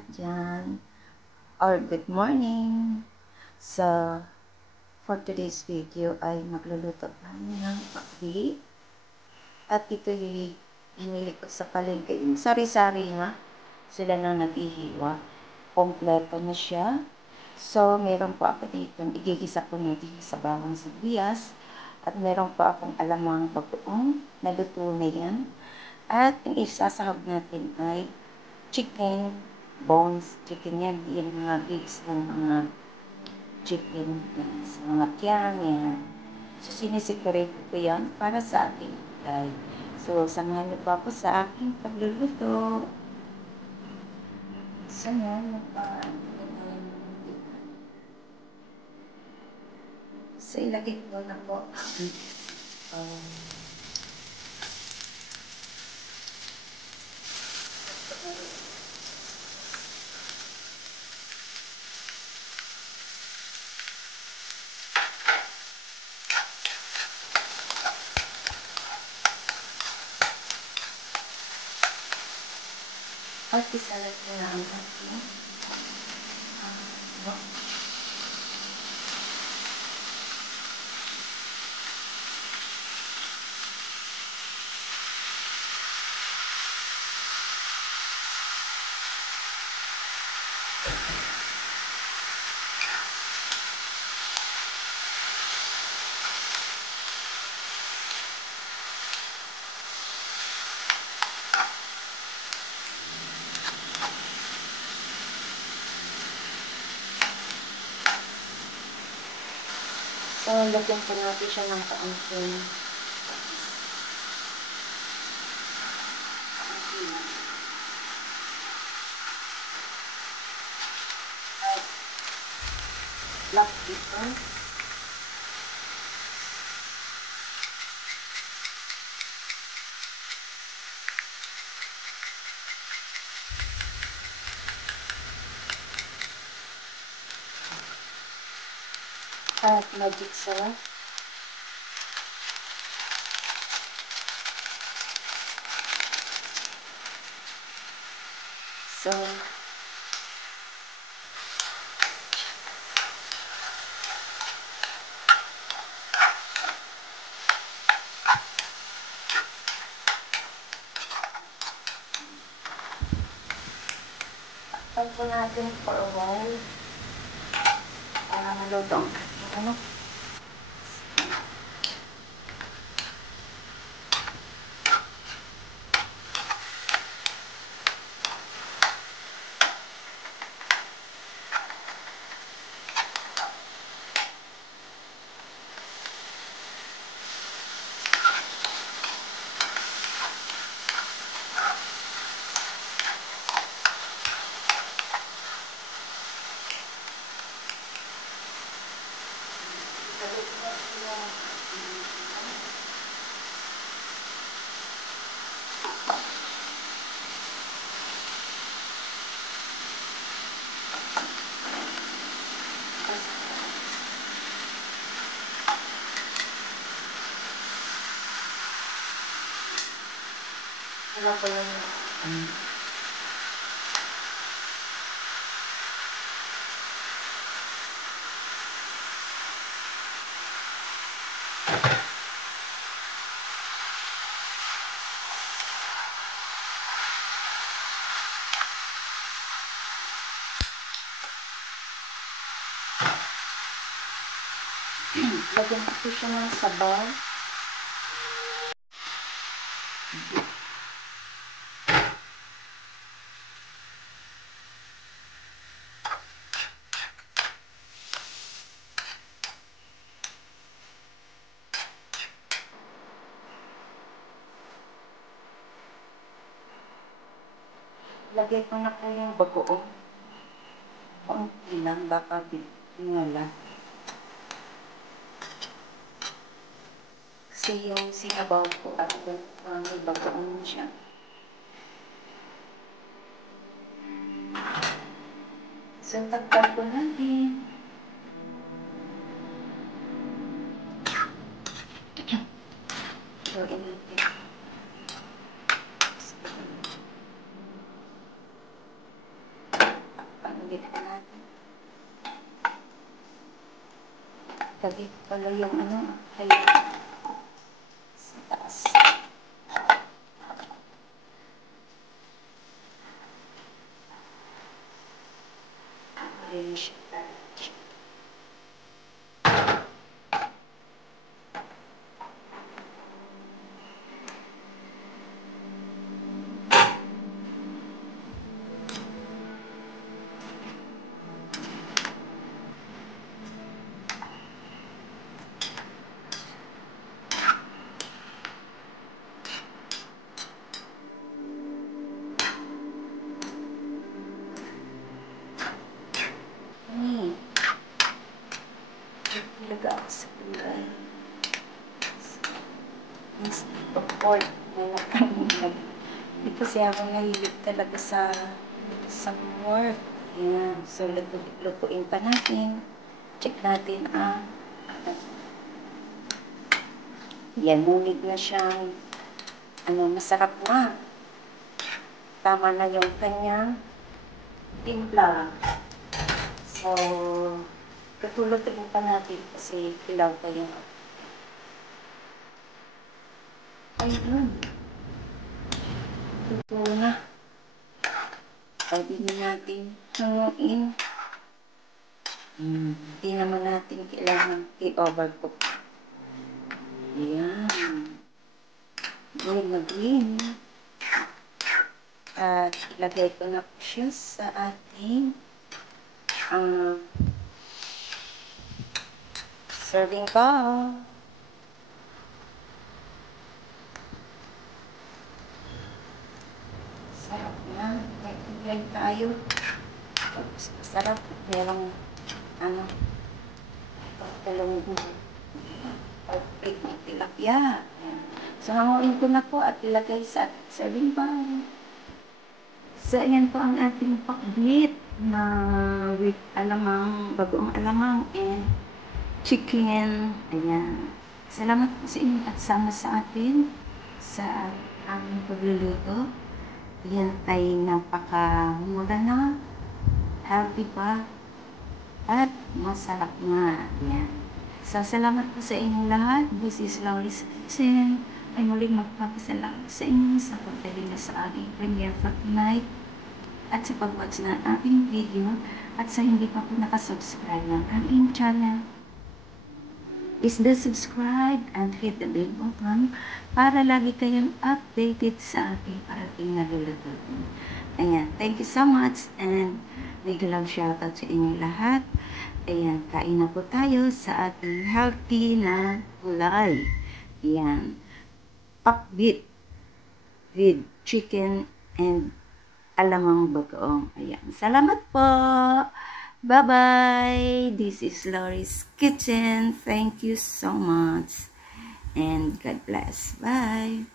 lahat dyan, or good morning. So, for today's video ay magluluto tayo ng pakbili. At ito hinili ko sa palengke. Yung sari-sari nga, sila na naghihiwa. Kompleto na siya. So, meron po ako dito, igigisa ko na dito sa bawang sibuyas. At meron po akong alamang bagoong, naluto na yan. At yung isasahog natin ay chicken bones. Chicken yan, yung mga bits ng mga chicken, sa mga tiyan, yan. So, sinisikurate ko yan para sa ating guide. So, samahan niyo po ako sa aking pagluluto. So, yan, so, ilagay ko na po. At isalat ko na ang ating so, lagyan po natin siya ng kaunting black pepper. At magic sarap. So, takpan natin for a while para maluto ang ano. Wala ko lang lagyan ko siya ng sabaw. Lagay ko na po yung bagoong. Kaunti lang, baka tingala. Kasi yung sinabaw ko at may bagoong siya. So, takpan ko natin. So, inatin. Kabit pala yung ano, ay sa taas. Ayan siya. Talaga ako sa kulay. Mas support na nakanunag. Hindi kasi ako nahilig talaga sa work. Ayan. So, lutuin pa natin. Check natin ang yan, ngunit na siyang masarap na. Tama na yung kanyang timpla. So, tutulog-tulog pa natin kasi pilaw pa yung ayun. Tutulo na. Pwede na natin hanguin. Hindi naman natin kailangan i-overcook. Ayan. Green na green. At ilagay ko na po siya sa ating serving bowl. Sarap na. Nagtugay tayo. Sarap. Merong talong perfect na tilapia. So, hanguin ko na po at ilagay sa serving bowl. So, ayan po ang ating pakbit na with alamang, bagoong alamang and chicken. Ayan. Salamat po sa inyo at sama sa atin sa aming pagluluto. Ayan ay napakamura na, healthy pa, at masarap na. Ayan. So, salamat po sa inyong lahat. This is Laurie's Kitchen. Ay muling magpapasalamat sa inyo sa pagdali na sa aking premiere for tonight at sa pag-watch ng aking video at sa hindi pa po nakasubscribe ng aking channel. Is the subscribe and hit the bell button para lagi kayong updated sa aking parating na luluto. Ayan, thank you so much and big love shoutout sa inyo lahat. Ayan, kain na po tayo sa ating healthy na gulay. Ayan, pakbit with chicken and alamang bagoong. Ayan, salamat po! Bye-bye! This is Laurie's Kitchen. Thank you so much and God bless. Bye!